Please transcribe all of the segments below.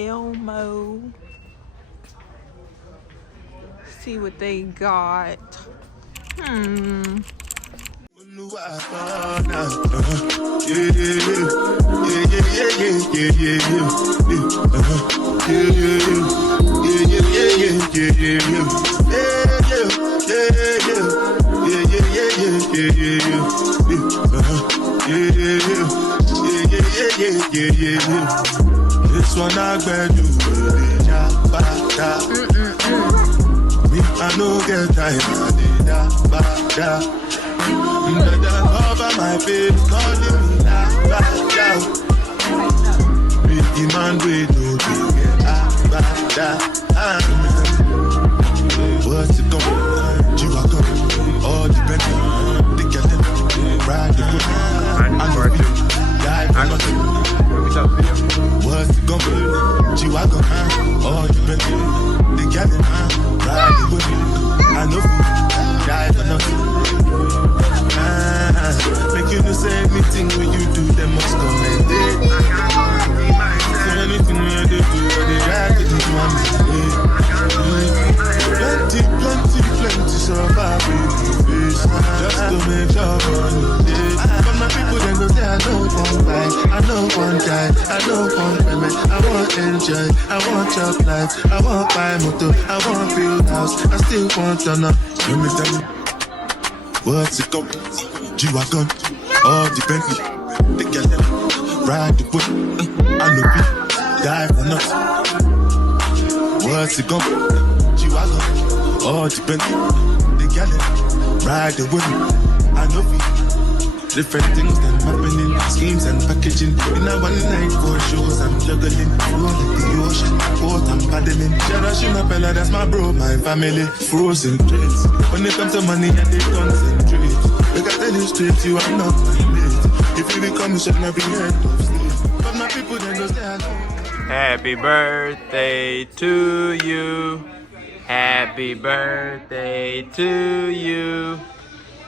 Elmo. See what they got. This one I bet you me, I no get time. Over my face, calling me big man with no what's it going? You are coming, all depending. They get them, ride the foot. I'm what's it going? You are coming, all depending. They get them, ride the foot. I know die for nothing. Make you no say anything when you do, they must commend it. Say anything when you do, they ride it into my plenty surviving face just to make sure money. But my people then go say I don't want buy, I don't want die, I don't want payment, I want enjoy, I want chop life, I want buy motor, I want build house, I still want to know. Let me tell you, what's it called? G-Wagon, all the Bentley, the girl them, ride the whip, I know be, die for nothing. What's it called? G-Wagon, all the Bentley, the girl them, ride the whip, I know be. Different things that happening, schemes and packaging. In a one night for shows, I'm juggling. Roll like the ocean, port I'm paddling. Jarashima Bella, that's my bro, my family. Frozen traits. When it comes to money, I they concentrate. Look I tell you straight, you are not my mate. If you become, you should not be head of state. But my people, they know they are. Happy birthday to you. Happy birthday to you.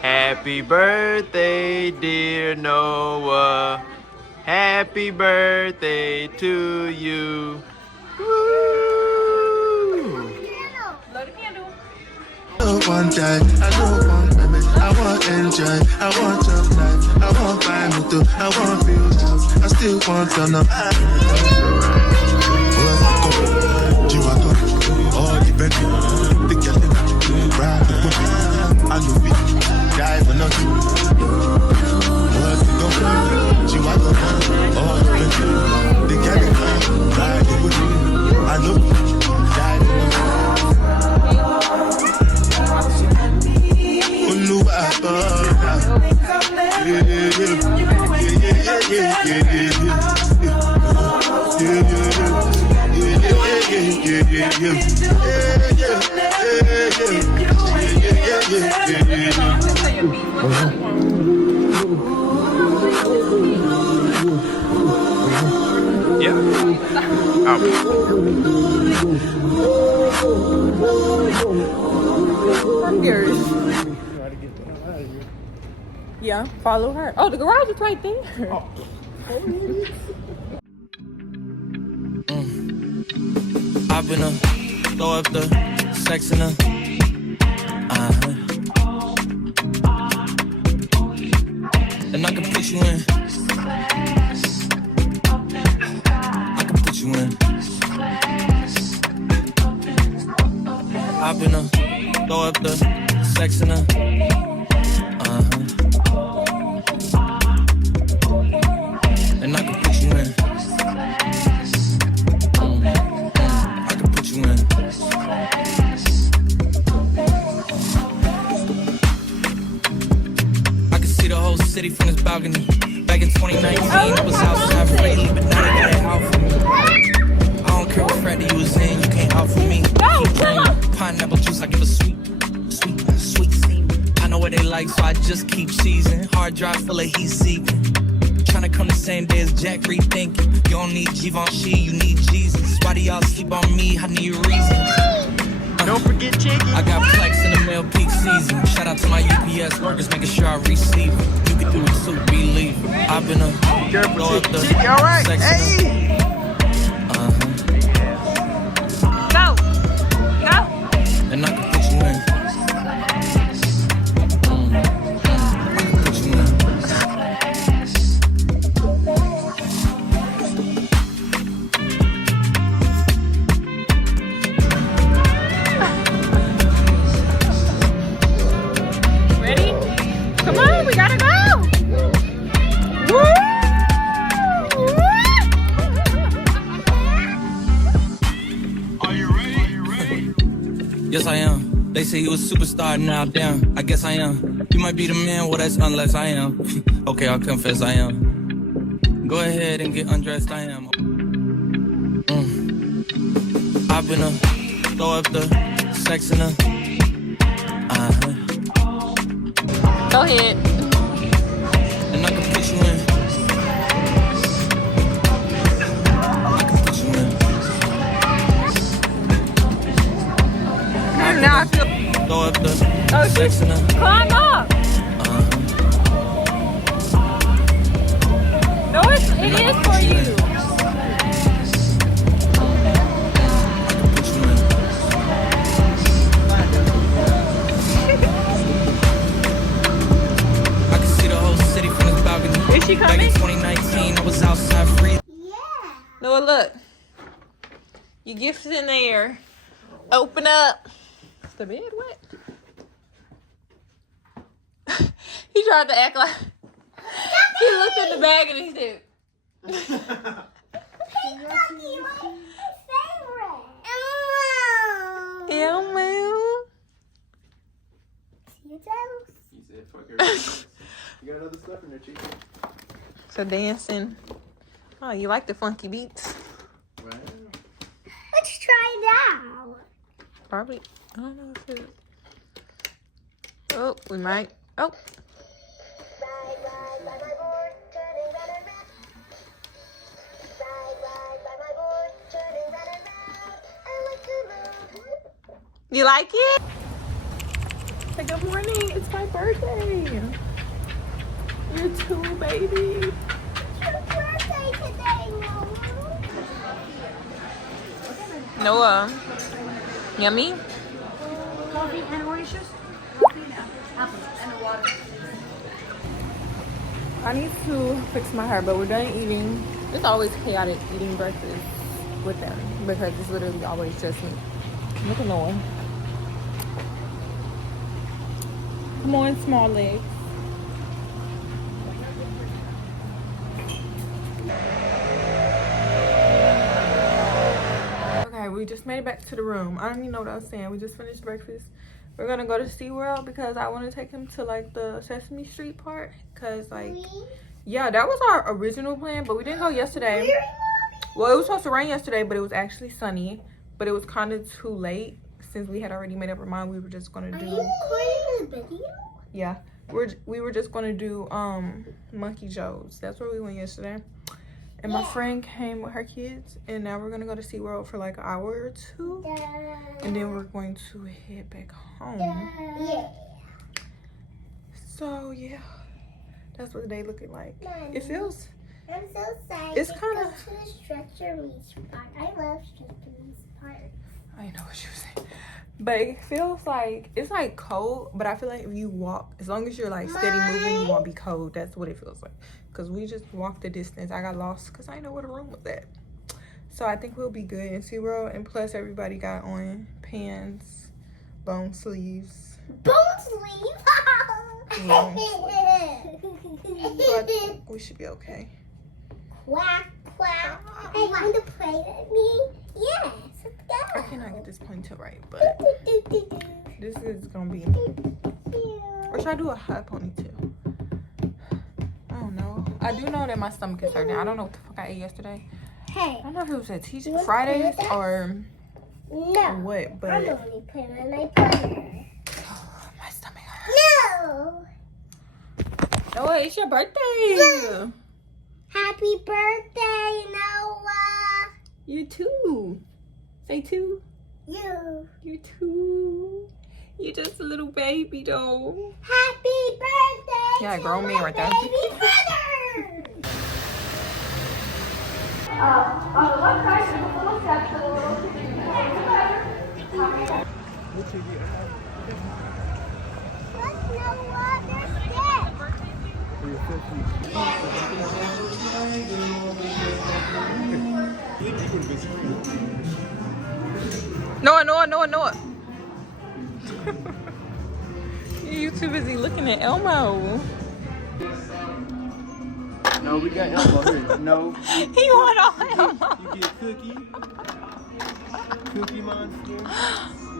Happy birthday, dear Noah. Happy birthday to you. Woo! Blow the candle. I don't want die, I don't want payment, I want enjoy, I want chop life, I want buy motor, I want build house, I still want to know. All the Bentley, the girl them, ride the whip, I know be, die for nothing. What's it going? G-Wagon, all the Bentley, the girl them, ride the whip, I know be, die for nothing. Unu ababa, Yeah, follow her. Oh, the garage is right there. Oh. I've been throw up the sex in her. And I can put you in. I can put you in. I've been throw up the sex in her. And I can put you in. I can put you in. I can see the whole city from this balcony. Back in 2019, I was outside lately, but now they got it out for me. I don't care what frat you was in, you can't out for me. Keep drinking pineapple juice, I give a sweet. I know what they like, so I just keep seizing. Hard drive full of heat seeking. Tryna come the same day as Jack, rethinking. You don't need Givenchy, you need Jesus. Why do y'all sleep on me? I need reasons. Don't forget chicken. I got plex in the mail peak season. Shout out to my UPS workers, making sure I receive it. You can do it too, believe it. I've been careful, chicken, all right. Hey. gotta go. Woo! Are you ready? Yes, I am. They say you a superstar now, damn. I guess I am. You might be the man, well, that's unless I am. Okay, I'll confess I am. Go ahead and get undressed, I am. I've been a throw up the sex in a. Go ahead. And I can put you in. I can put you in. Now I feel. Throw up the Oh, sex in a. Climb up. No, it is for you. Is she coming? Back in 2019, I was outside free. Yeah. Noah, look. Your gift's in there. Open up. Is the bed wet? He tried to act like... He looked in the bag and he said... Elmo. You said fuck her. You got other stuff in there, chief. So dancing. Oh, you like the funky beats? Right. Let's try it out. Probably. I don't know if it... Oh, we might. Oh. You like it? Say good morning. It's my birthday. You're too, baby. Your birthday today, Noah. Yummy? Coffee and orange juice? Coffee and apples and water. I need to fix my hair, but we're done eating. It's always chaotic eating breakfast with them because it's literally always just me. Look at Noah. Come on, small legs. Okay, we just made it back to the room. I don't even know what I was saying. We just finished breakfast. We're gonna go to SeaWorld because I want to take him to like the Sesame Street part. Cause like, yeah, that was our original plan, but we didn't go yesterday. Well, it was supposed to rain yesterday, but it was actually sunny. But it was kind of too late since we had already made up our mind. We were just gonna do. Are you recording the video? Yeah, we were just gonna do Monkey Joe's. That's where we went yesterday. And my friend came with her kids, and now we're gonna go to SeaWorld for like an hour or two, and then we're going to head back home. Yeah. So yeah, that's what the day looking like. It feels. I'm so sad. It's kind of. To the stretcher reach part. I love stretcher reach part. I didn't know what you were saying. But it feels like, it's like cold, but I feel like if you walk, as long as you're like steady moving, you won't be cold. That's what it feels like. Because we just walked the distance. I got lost because I didn't know where the room was at. So I think we'll be good in SeaWorld. And plus everybody got on pants, bone sleeves. Bone sleeve? Yeah. So I think we should be okay. Quack, quack. Hey, you want to play with me? Yes, let's go. I cannot get this ponytail right, but this is gonna be. Or should I do a high ponytail? I don't know. I do know that my stomach is hurting. I don't know what the fuck I ate yesterday. Hey. I don't know if it was at Fridays or No. what, but I'm only playing with my brother. my stomach hurts. No. No, it's your birthday. No. Happy birthday, Noah. You too. Say two. You. You too. You're just a little baby though. Happy birthday. Yeah, to grown man my right there. Baby brother. On the left side, there's a little step to the little kitchen. Look, Noah, there's steps. Noah. You too busy looking at Elmo. No, we got Elmo here. No. He want all Elmo. You get Cookie. Cookie Monster. You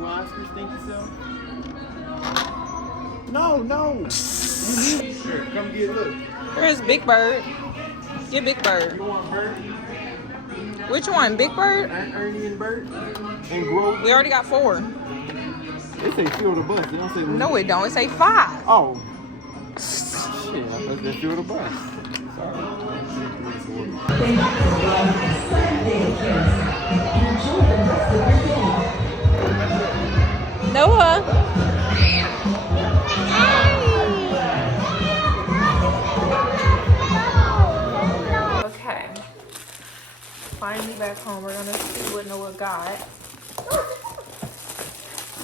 want Oscar Stinky Self? No. Here, come get look. Where's Big Bird? Get Big Bird. You want Bert? Which one? Big Bird? Ernie and Bert? And Grover? We already got 4. They say fill the bus. They don't say No, it don't. It say 5. Oh. Shit, I thought they fill the bus. Sorry. Noah. Okay. Finally back home. We're gonna see what Noah got.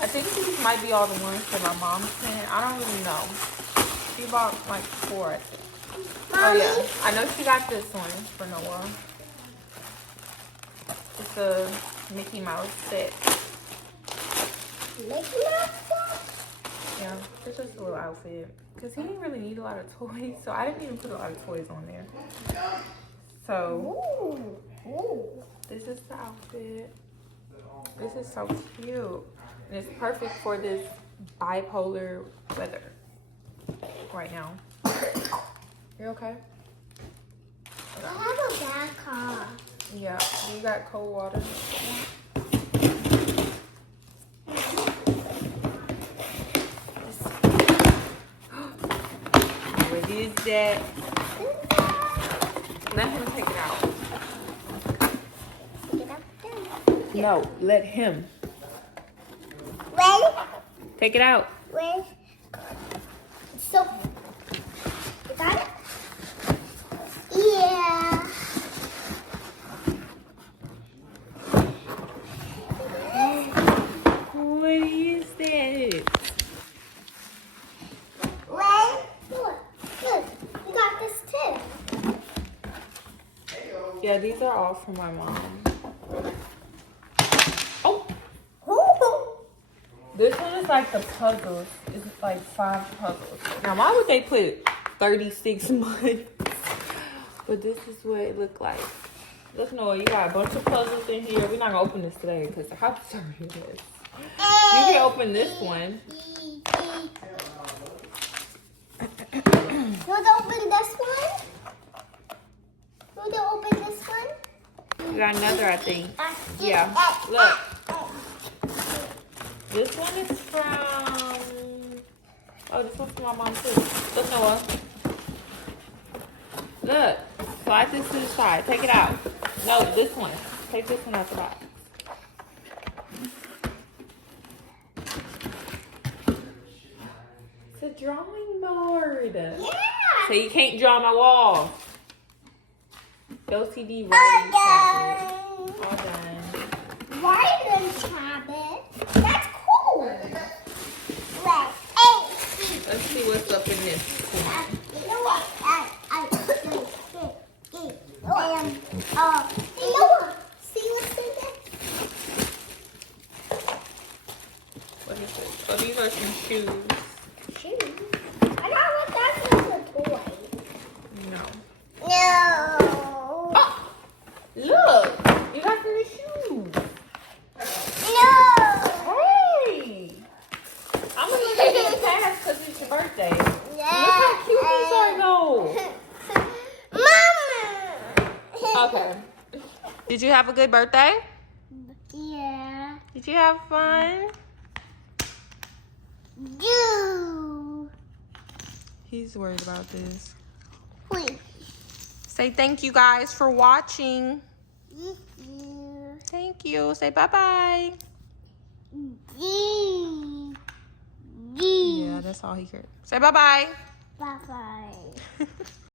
I think these might be all the ones that my mom sent. I don't really know. She bought like 4, I think. Oh yeah, I know she got this one for Noah. It's a Mickey Mouse set. Mickey Mouse? Yeah, it's just a little outfit. Because he didn't really need a lot of toys, so I didn't even put a lot of toys on there. So, this is the outfit. This is so cute. And it's perfect for this bipolar weather right now. You okay? I have a bad cough. Yeah, you got cold water. What is that? Let him take it out. No, let him. Ready? Take it out. Ready? So, you got it? Yeah. What is that? Ready? Look, you got this too. Yeah, these are all from my mom. Oh, this one is like the puzzles. It's like 5 puzzles. Now, why would they put 36 months? But this is what it looked like. Let's know you got a bunch of puzzles in here. We're not gonna open this today because the house is already this. You can open this one. You want to open this one? You want to open this one? We got another, I think. Yeah. Look. This one is from... Oh, this one's from my mom too. Look, Noah. Look. Slide this to the side. Take it out. No, this one. Take this one out the box. It's a drawing board. Yeah. So you can't draw my wall. LCD All writing done. tablet. All done. Writing tablet. That's cool. Right. Let's see what's up in this one. You know what? You know what? See what's in there? What is it? Oh, these are some shoes. Shoes. I thought that was a toy. No. No. Oh, look, you got some shoes. No. Hey, I'm gonna give you a pass because it's your birthday. Look how cute these are, though. Mama. Okay. Did you have a good birthday? Yeah. Did you have fun? Do. He's worried about this. Please. Say thank you guys for watching. You. Thank you. Say bye-bye. Yeah, that's all he heard. Say bye-bye. Bye-bye.